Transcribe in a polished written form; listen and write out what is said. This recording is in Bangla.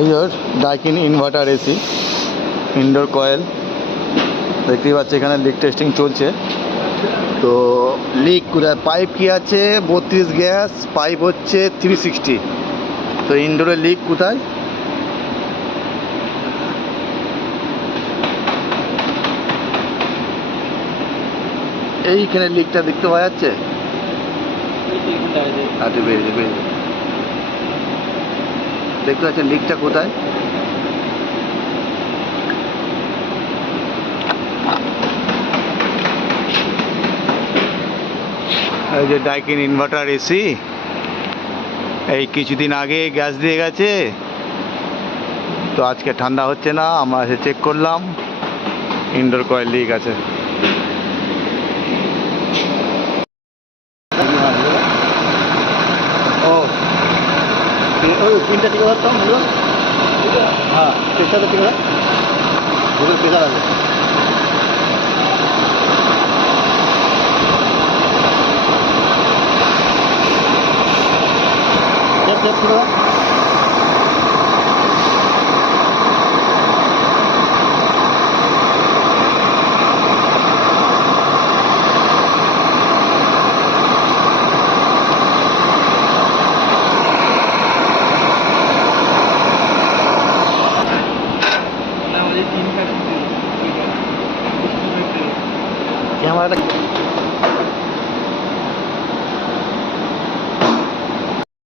এই Daikin inverter AC indoor coil দেখতেই পাচ্ছি এখানে লিক টেস্টিং চলছে। তো লিক কোথায়, পাইপ কি আছে 32 গ্যাস, পাইপ হচ্ছে 360। তো ইনডোরে লিক কোথায়, এইখানে লিকটা দেখতে পাওয়া যাচ্ছে। আচ্ছা বেরিয়ে বেরিয়ে দেখতে পাচ্ছেন লিকটা কোথায়। এই যে ডাইকিন ইনভার্টার এসি এই কিছুদিন আগে গ্যাস দিয়ে গেছে, তো আজকে ঠান্ডা হচ্ছে না, আমরা এসে চেক করলাম ইনডোর কয়েল লিক আছে। ও তিনটা টিকা ধরতাম, হ্যাঁ প্রেশারের টিকা ভুলের প্রেশার আছে। ক্যামেরাটা